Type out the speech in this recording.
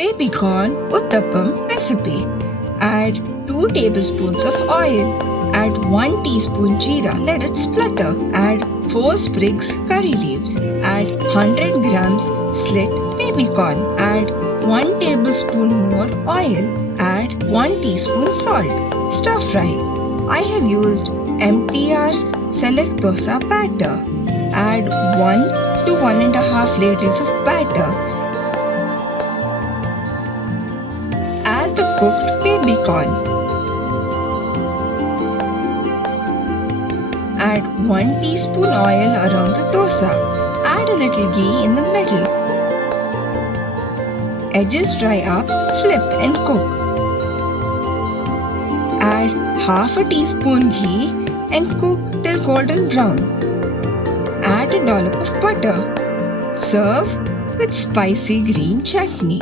Baby Corn Uttapam recipe. Add 2 tablespoons of oil. Add 1 teaspoon jeera, let it splutter. Add 4 sprigs curry leaves. Add 100 grams slit baby corn. Add 1 tablespoon more oil. Add 1 teaspoon salt. Stir fry. I have used MTR's select dosa batter. Add 1 to 1.5 ladles of batter. Add the cooked baby corn. Add 1 teaspoon oil around the dosa. Add a little ghee in the middle. Edges dry up, flip and cook. Add half a teaspoon ghee and cook till golden brown. Add a dollop of butter. Serve with spicy green chutney.